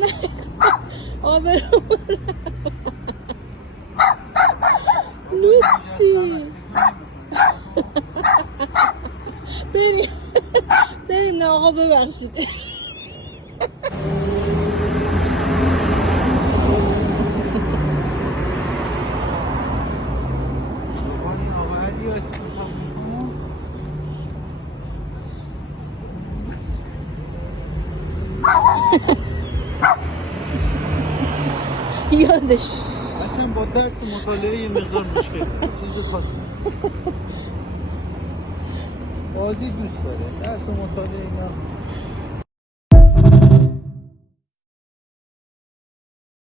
نه آبرو لوسی بریم نه آقا ببخشید یادش اصلا با درس مطالعه یه مقدار مشکل چیز خاصی بازی دوست داره درس مطالعه اینا